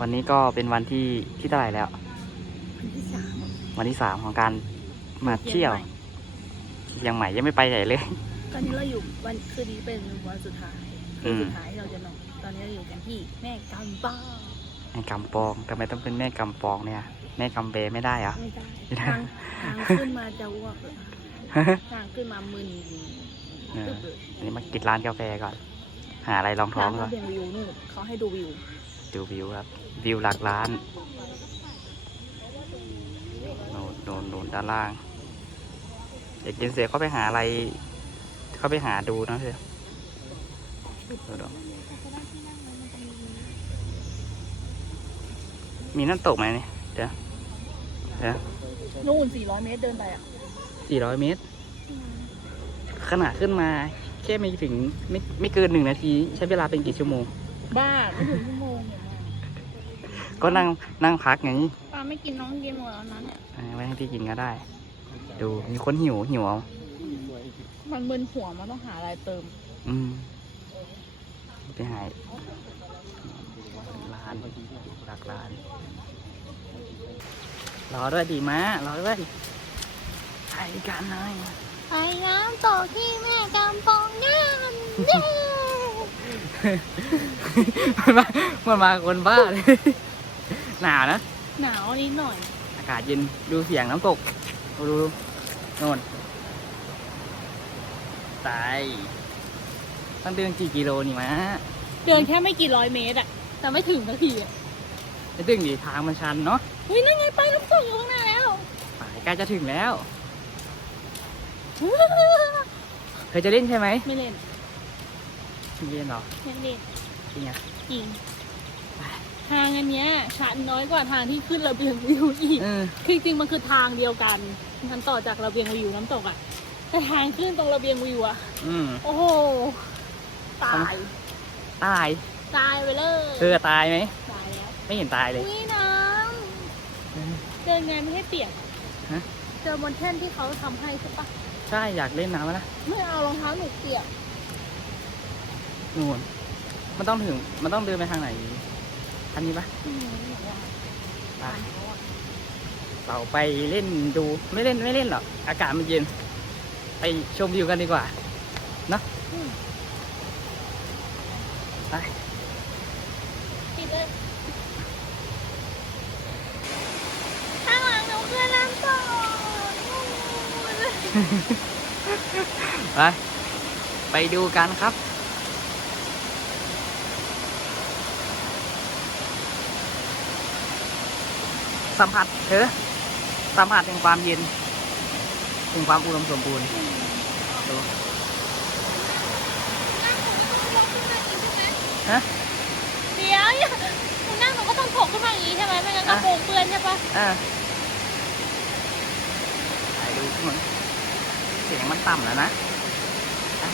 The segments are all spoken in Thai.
วันนี้ก็เป็นวันที่ที่เท่าไหร่แล้ว วันที่สามวันที่สามของการมาเที่ยวชีงใหม่ที่เชียงใหม่ยังไม่ไปไหนเลย ตอนนี้เราอยู่วันคืนนี้เป็นวันสุดท้ายอืคืนมสุดท้ายที่เราจะนอนตอนนี้เราอยู่กันที่แม่กำบ้าแม่กำปองทำไมต้องเป็นแม่กำปองเนี่ย แม่กำเบไม่ได้เหรอไม่ได้ไม่ได้ทางทางขึ้นมาจะอ้วกเลยทางขึ้นมามึนเออตึ๊บเลยอันนี้มากินร้านกาแฟก่อน หาอะไรรองท้อร้างนก่อเขานเบียงวิวนู่นเขาให้ดูวิว ดูวิวครับ วิวหลักล้านโน่นโน่นโน่นด้านล่างอยากกินเสียเข้าไปหาอะไร เข้าไปหาดูนะเถอะดูดูมีน้ำตกไหมเนี่ยเดี๋ยวเดี๋ยวนู่น400เมตรเดินไปอะสี่ร้อยเมตร ขนาดขึ้นมา แค่ไม่ถึงไม่ไม่เกินหนึ่งนาที ใช้เวลาเป็นกี่ชั่วโมง บ้า ไม่ถึงชั่วโมงเนี่ย ก็นั่งนั่งพักไงป้าไม่กินน้องกินหมดแล้วนั้นเนี่ยอ่าไว้ให้พี่กินก็ได้ ดูมีคนหิวหิวเอามันมึนหัวมันต้องหาอะไรเติม อืมไปหายร้านหลักร้าน รอด้วยดีมารอด้วยไปกันหน่อยไปน้ำตกที่แม่กำปองย่านเย้ มันมามันมาคนบ้าเลย หนาวนะ หนาวนิดหน่อย อากาศเย็น ดูเสียงน้ำตกดูดูโน่นตายต้องเดินกี่กิโลนี่มะเดินแค่ไม่กี่ร้อยเมตรอะแต่ไม่ถึงสักทีอะไม่ถึงดีทางมันชันเนาะเฮ้ยนั่นไงไปน้ำตกอยู่ข้างหน้าแล้วสายใกล้จะถึงแล้วเคยจะเล่นใช่ไหมไม่เล่นไม่เล่นหรอไม่เล่นจริงอะจริง ทางอันเนี้ยชันน้อยกว่าทางที่ขึ้นระเบียงวิวอีก เออ คือจริงๆมันคือทางเดียวกัน มันต่อจากระเบียงวิวน้ำตกอะแต่ทางขึ้นตรงระเบียงวิวอะอืม โอ้โห ตาย ตาย ตายไปเลยเธอตายไหม ตายแล้วไม่เห็นตายเลยวิน้ำเดินไงไม่ให้เปียกฮะ เจอบนแท่นที่เขาทำให้ใช่ปะใช่ อยากเล่นน้ำแล้วนะไม่เอารองเท้าหนูเปียก นู่นมันต้องถึง มันต้องเดินไปทางไหน อันนี้ปะอืมหนูว่าไปเราไปเล่นดูไม่เล่นไม่เล่นหรอกอากาศมันเย็น ไปชมวิวกันดีกว่าอืมไปปิดเลยข้างหลังหนูคือน้ำตกนู่นไปไปดูกันครับ สัมผัสเธอสัมผัสถึงความเย็นถึงความอุดมสมบูรณ์ดูฮะเดี๋ยวอย่าหนูนั่งหนูก็ต้องถกขึ้นมาอย่างนี้ใช่ไหมไม่งั้นกระโปรงเปื้อนใช่ปะอ่าไปดูข้างบนเสียงมันต่ำแล้วนะอะ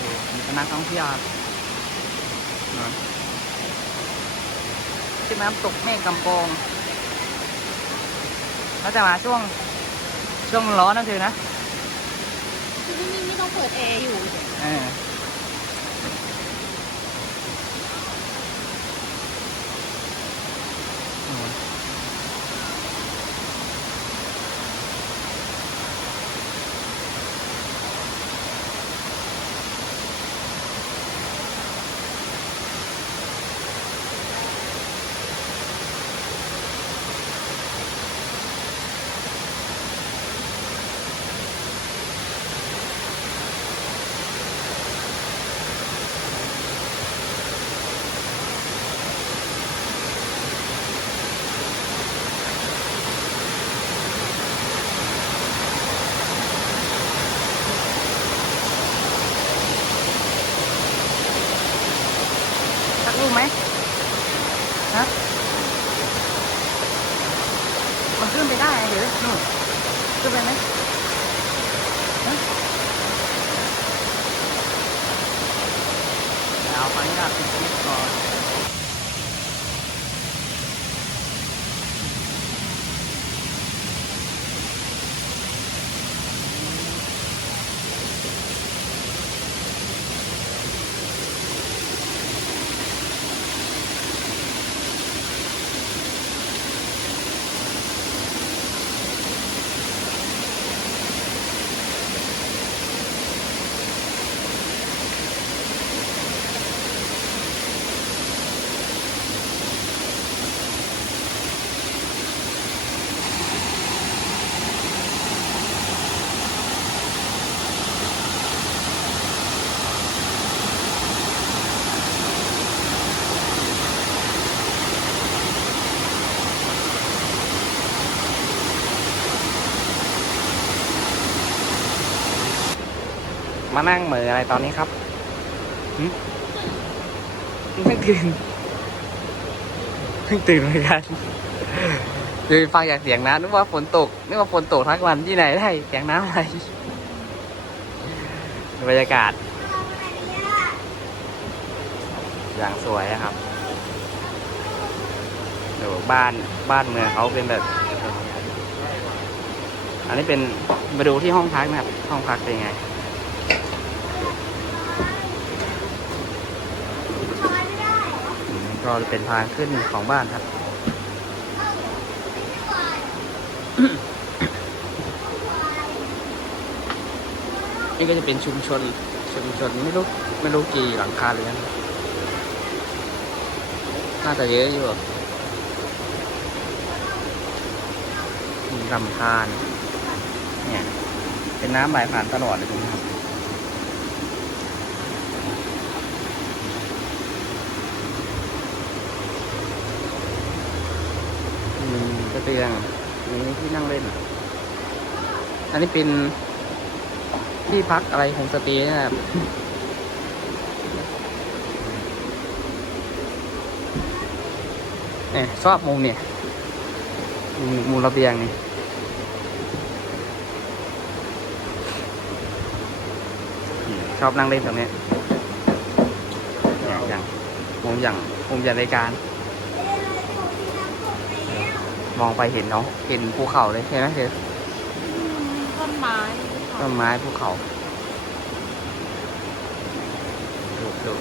ดูมีคณะท่องเที่ยวครับนั่น ขึ้นน้ำตกแม่กำปองแล้วจะมาช่วงช่วงร้อนนะเธอนะ คือที่นี่ไม่ต้องเปิดแอร์อยู่ เออ มานั่งเหมืออะไรตอนนี้ครับหึเพิ่งตื่นเพิ่งตื่นเหมือนกันเดี๋ยวฟังจากเสียงน้ำนึกว่าฝนตกนึกว่าฝนตกทั้งวันที่ไหนได้เสียงน้ำอะไรบรรยากาศ อย่างสวยครับดูบ้านบ้านเมืองเขาเป็นแบบ อันนี้เป็นมาดูที่ห้องพักนะครับ ห้องพักเป็นไง อืมก็เป็นทางขึ้นของบ้านครับ นี่ก็จะเป็นชุมชนชุมชนไม่รู้ไม่รู้กี่หลังคาเรือนน่าจะเยอะอยู่มีลำธารเนี่ย เป็นน้ำไหลผ่านตลอดเลยครับ มีกระ เตียงมีที่นั่งเล่น อันนี้เป็นที่พักอะไรโฮมสเตย์นะครับเนี่ยชอบมุมเนี่ยมุมมุมระเบียงนี่ชอบนั่งเล่นตรงนี้อย่างมุมอย่างมุมอย่างรายการ มองไปเห็นเนาะเห็นภูเขาเลยเห็นไหมเห็นต้นไม้ต้นไม้ภูเขาดูดู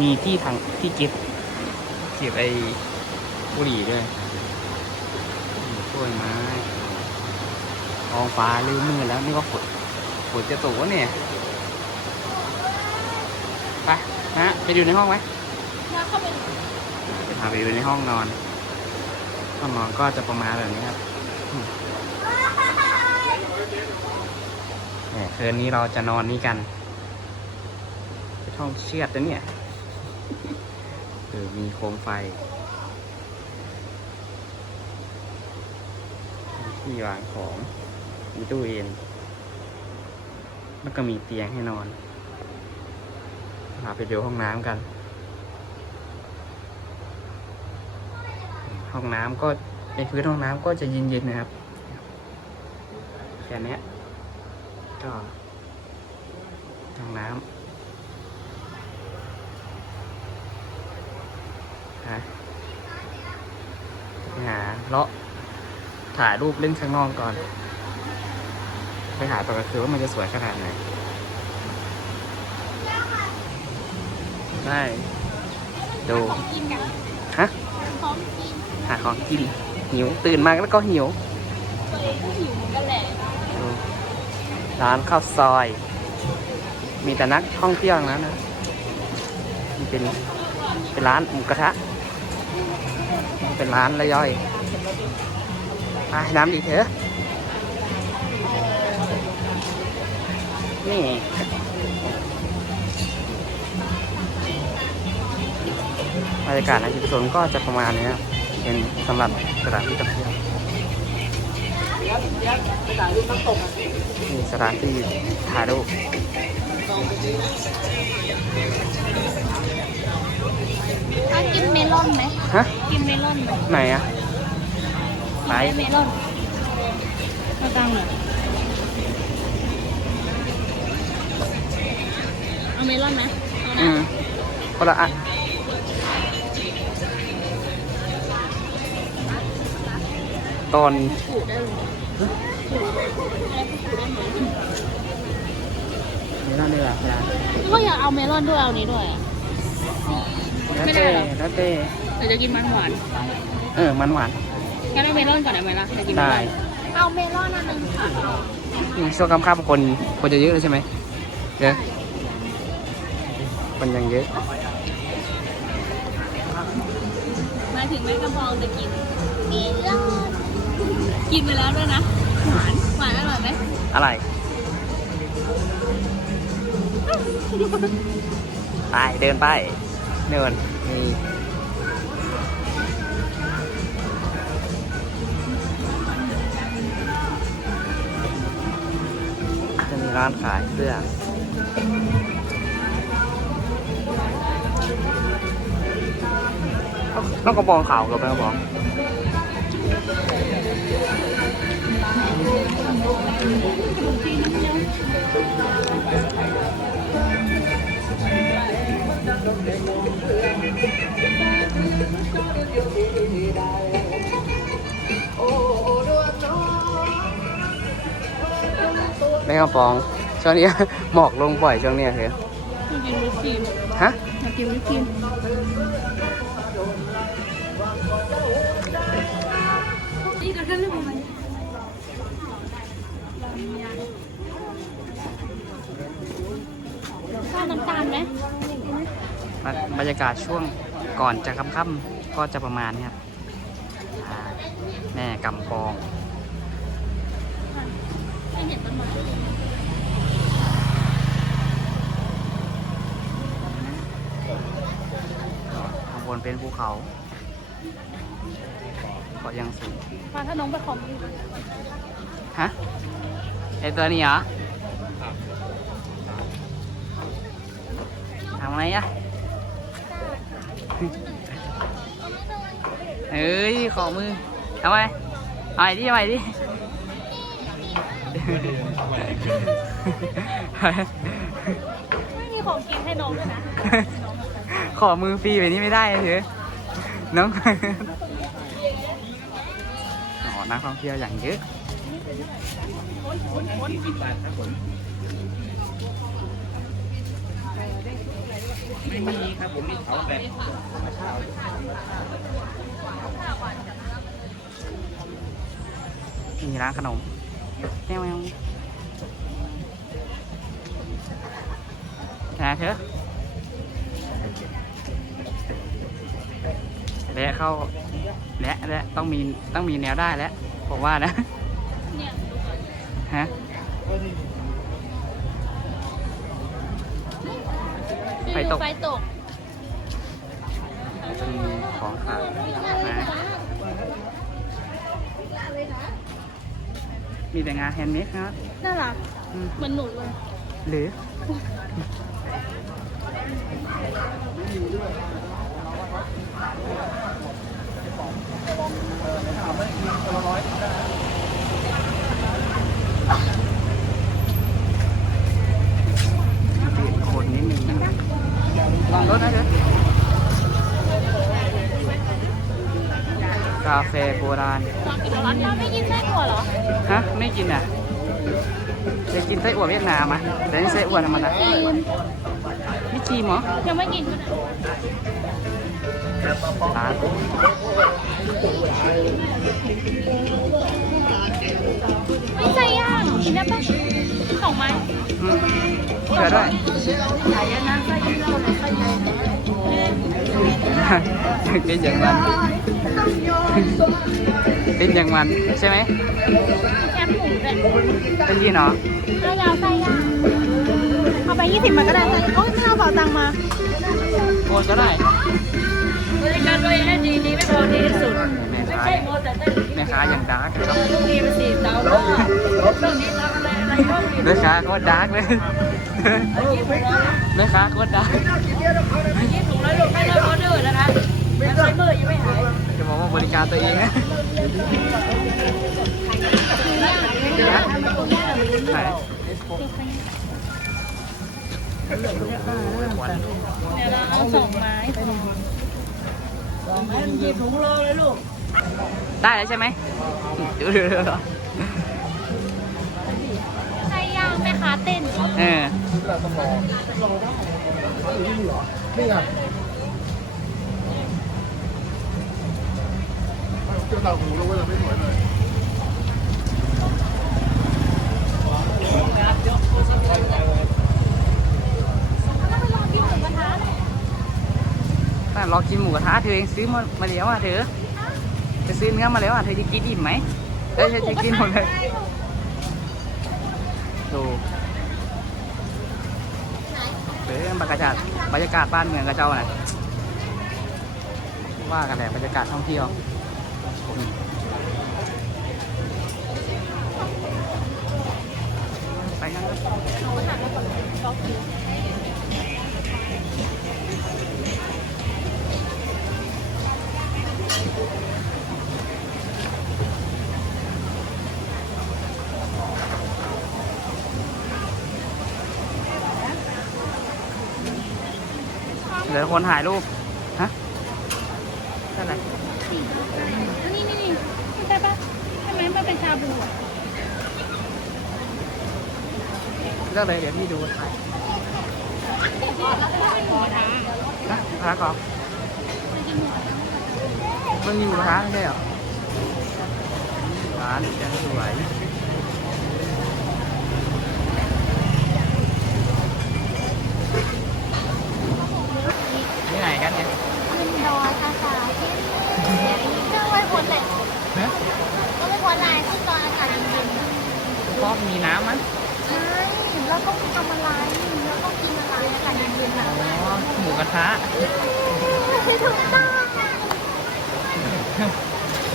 มีที่ทางที่เก็บเก็บไอ้บุหรี่ด้วยก ล้วยไม้ท้องฟ้าลืมมืดแล้วนี่ก็ฝนฝนจะตกวะเนี่ยไปนะไปดูในห้องไหมแล้วเข้าไปจะพาไปดูในห้องนอนห้องนอนก็จะประมาณแบบนี้ครับอืมเนี่ยคืนนี้เราจะนอนนี่กันเป็นห้องเชือดนะเนี่ยเออมีโคมไฟ ที่วางของ มีตู้เย็น แล้วก็มีเตียงให้นอนพาไปดูห้องน้ำกัน ห้องน้ำก็ในพื้นห้องน้ำก็จะเย็นๆนะครับแค่นี้ก็ห้องน้ำฮะหาเลาะ ถ่ายรูปเล่นข้างนอกก่อน ไปหาตอนกลางคืนว่ามันจะสวยขนาดไหนใช่ดูฮะหาของกินหิวตื่นมาแล้วก็หิวร้านข้าวซอย มีแต่นักท่องเที่ยวทั้งนั้นนะเป็นเป็นร้านหมูกระทะ เป็นร้านระย่อย ไปน้ำดีเถอะ นี่บรรยากาศในชุมชนก็จะประมาณนี้ครับเป็นสำหรับสถานที่ท่องเที่ยวนี่สถานที่ถ่ายรูปถ้ากินเมลอนไหมฮะ กินเมลอนไหมไหนอะ ไหนเมลอนมาตังหน่อยเอาเมลอนไหมเอาอืนะมคนละอันตอนขูดได้เลยขูดอะไรก็ขูดได้หมดนี้นั่นดีกว่าพี่ร้านก็อยากเอาเมลอนด้วยเอานี้ด้วยอะแล้วไม่ได้เต้เหรอแล้วเต้แต่จะกินมันหวาน เออ มันหวาน งั้นเอาเมลอนก่อนได้ไหมล่ะอยากกินเมลได้อนเอาเมลอนอันหนึงค่ะอืมช่วงค่ำๆคนคนจะเยอะเลยใช่ไหมเยอะคนยังเยอะ มาถึงแม่กระบองจะกิน เมลอนกินไปแล้วด้วยนะ หวาน หวานอร่อยไหมอะไรอไปเดินไปเดินมี ร้านขายเสื้อต้องกระบองขาวกับกระบอง แม่กระปอง ช่วงนี้ หมอกลงบ่อยช่วงเนี้ยคืออยากกินวิปครีมฮะ อยากกินวิปครีมนี่ก็เรื่องอะไรชอบน้ำตาลไหมบรรยากาศช่วงก่อนจะค่ำๆก็จะประมาณนี้ครับอ่าแม่กำปองไม่ เห็นต้นไม้ข้างบนเป็นภูเขาก็ยังสูงมาถ้าน้องไปคอมฮะไอตัวนี้เหรอทำอะไรอะเอ้ย ขอมือทำไมเอาใหม่ดิเอาใหม่ดิ ไม่มีของกินให้น้องด้วยนะ ขอมือฟรีแบบนี้ไม่ได้เถอะน้องอ๋อนักท่องเที่ยวอย่างเยอะไม่มีครับผมนี่เขาแบบมีร้านขนม แมวแมวนะเถอะและเข้าและและต้องมีต้องมีแนวได้แล้วผมว่านะเนี่ยฮะไฟตกไฟตก มีแต่งานแฮนด์เมดครับ น่ารักอืม เหมือนหนูเลย หรือ คนนิดนึงนะลองรถนะเด้อกาแฟโบราณเราไม่กินไส้อั่วเหรอ ฮะ ไม่กินอะจะกินไส้อั่วเวียดนามอะแต่นี่ไส้อั่วธรรมดาไม่จีมเหรอ ยังไม่กินก็ได้ร้านไม่ใส่ย่างกินได้ปะสองไม้อืมเดี๋ยวด้วย เป็นอย่างมันเป็นอย่างมันใช่ไหมแคบหมูด้วยเป็นยีนเหรอถ้ายาวไส้ย่างเอาไปยี่สิบมันก็ได้โอ๊ยไม่เอาเป๋าตังค์มาโอนก็ได้บริการตัวเองให้ดีดีไม่พอดีที่สุดแม่ค้าใช่โมแต่ได้แม่ค้าอย่างดาร์กครับลูกดีไปสี่ดาวแล้วเรื่องนี้ทำอะไรอะไรก็มีแม่ค้าโคตรดาร์กเลยแม่ค้าโคตรดาร์กยี่สิบ ร้อยลูกให้ร้อยออเดอร์นะคะมันใช้เบอร์ยังไม่หายจะบอกว่าบริการตัวเองนะใช่เดี๋ยวเราเอาสองไม้ได้แล้วใช่ไหมเดี๋ยวเดี๋ยวเดี๋ยวไส้ย่างแม่ค้าเต้น เออเจ้าตาหูแล้วเว้ยไม่ส วยเลยแล้วไปรอกินหมูกระทะเลยแต่รอกินหมูกระทะเธอเองซื้อมามาแล้วอะเธอจะซื้อเนื้อมาแล้วอะเธอจะกินอิ่มไหมเอ้ยเธอจะกินหมดเลยดูบรรยากาศบรรยากาศบ้านเมืองกระเจ้าไหนว่ากันแหละบรรยากาศท่องเที่ยว ไปกันนะเหลือคนถ่ายรูป ฮะนั่นไหน นี่นี่นี่ใช่ปะใช่ไหมมันเป็นชาบูอะเลือกเลยเดี๋ยวพี่ดูถ่ายพอนะนะพระกอบมันมีหมูกระทะไม่ใช่เหรอร้านยังสวยนี่ไหนกันเนี่ย ขึ้นดอยอาสาที่ก็ไม่พ้นเลย ฮะ ก็ไม่พ้นลายที่ตอนอากาศเย็น ก็มีน้ำมั้ยๆใช่แล้วต้องทำอะไรแล้วต้องกินอะไรอากาศเย็นๆอะอ๋อหมูกระทะไม่ถูกต้อง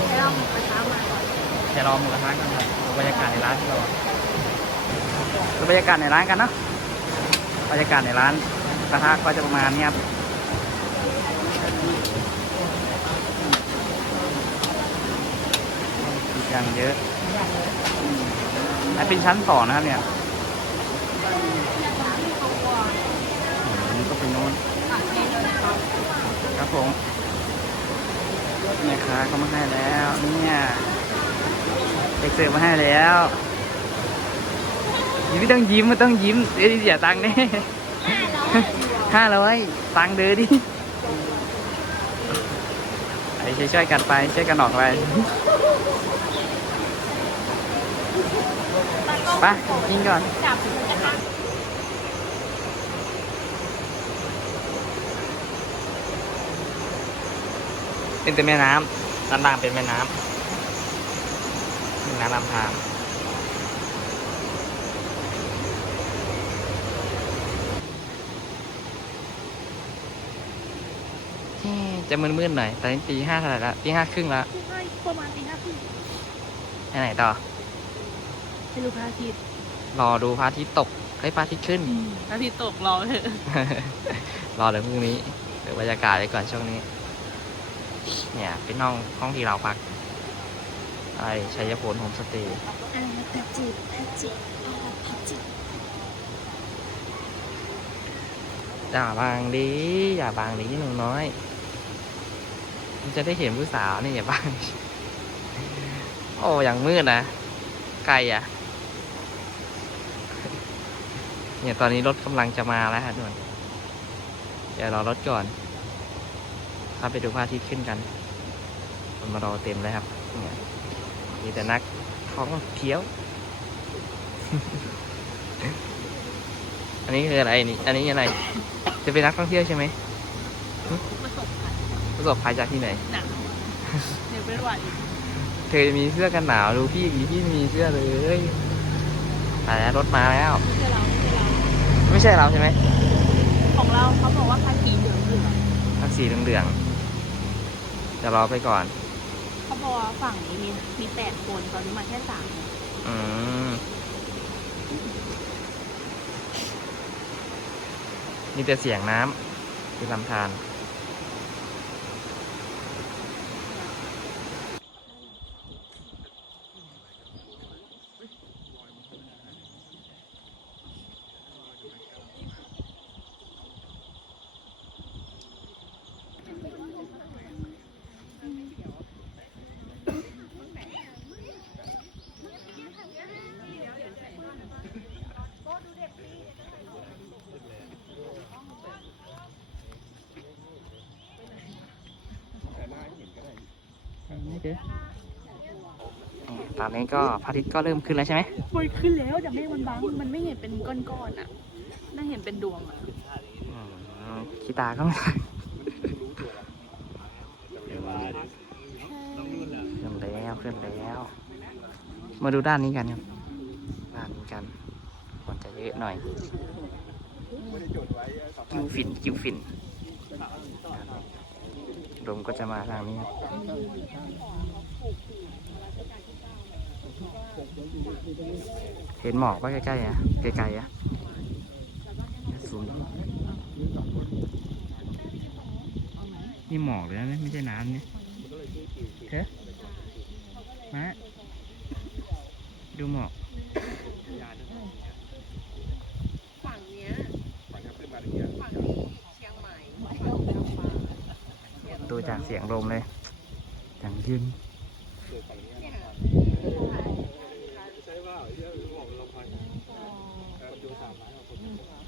เดี๋ยวเราหมูกระทะมาก่อนเดี๋ยวรอหมูกระทะกันครับดูบรรยากาศในร้านที่เราดูบรรยากาศในร้านกันเนาะบรรยากาศในร้านกระทะก็จะประมาณนี้ครับอีกอย่างเยอะ และเป็นชั้นสองนะครับเนี่ยอืมก็เป็นโน้นครับผมเนี่ยค้าเขามาให้แล้วเนี่ยเด็กเสิร์ฟมาให้แล้วยิ้มไม่ต้องยิ้มไม่ต้องยิ้มเดี๋ยวเสียตังค์แน่ห้าร้อยตังค์เดือดิไอ้ช่วยๆกันไปช่วยกันออกไป ไปกินก่อนจับหมูกระทะเป็นแต่แม่น้ำด้านล่างเป็นแม่น้ำเป็นน้ำลำธารเอ๊ะจะมืดๆหน่อยตอนนี้ตีห้าเท่าไหร่ละตีห้าครึ่งแล้วใช่ประมาณตีห้าครึ่งไปไหนต่อ ไปดูพระอาทิตย์รอดูพระอาทิตย์ตกเฮ้ยพระอาทิตย์ขึ้น พระอาทิตย์ตกรอเถอะรอเดี๋ยวพรุ่งนี้เดี๋ยวบรรยากาศไปก่อนช่วงนี้ เนี่ยเป็นห้องห้องที่เราพักไอชัยพลโฮมสเตย์อะไรนะพัจิพัจิอะไรพัจิอย่าบางดี อย่าบางดีหนูน้อยมันจะได้เห็นผู้สาวนี่อย่าบาง โอ้อย่างมืดนะ ไกลอะ เนี่ยตอนนี้รถกำลังจะมาแล้วฮะทุกคนเดี๋ยวรอรถก่อนเข้าไปดูพระอาทิตย์ขึ้นกันคนมารอเต็มเลยครับเนี่ยมีแต่นักท่องเที่ยว อันนี้คืออะไรนี่ อันนี้อะไร จะเป็นนักท่องเที่ยวใช่ไหมประสบการณ์ประสบภัยจากที่ไหนหนาวเดี๋ยวเป็นหวัดอีกเธอมีเสื้อกันหนาวดูพี่มีพี่มีเสื้อเลยแต่รถมาแล้วไม่ใช่เราไม่ใช่เรา ไม่ใช่เราใช่ไหมของเราเขาบอกว่าภาษีเหลืองเหลืองทั้งสีเหลืองๆเดี๋ยวรอไปก่อนเขาบอกว่าฝั่งนี้มีมีแปดคนตอนนี้มาแค่สามอืมมีแต่เสียงน้ำคือลำธาร ตอนนี้ก็พระอาทิตย์ก็เริ่มขึ้นแล้วใช่ไหมมันขึ้นแล้วแต่เมฆมันบังมันไม่เห็นเป็นก้อนๆอะน่าเห็นเป็นดวงอะอืมขี้ตาก็ไม่ได้ขึ้นแล้วขึ้นแล้ว มาดูด้านนี้กันครับด้านนี้กันคนจะเยอะหน่อยไม่ได้จดไว้สับกิวฟินกิวฟินลมก็จะมาทางนี้ครับ เห็นหมอกว่าใกล้ๆอะไกลๆอะซูมดูนี่หมอกเลยนะไม่ใช่น้ำเนี่ยเฮ้มาดูหมอกฝั่งเนี้ยฝั่งนี้เชียงใหม่ฝั่งลำปางดูจากเสียงลมเลยจังยืน ใช่ว่าเรื่องของเราพันคนดู ส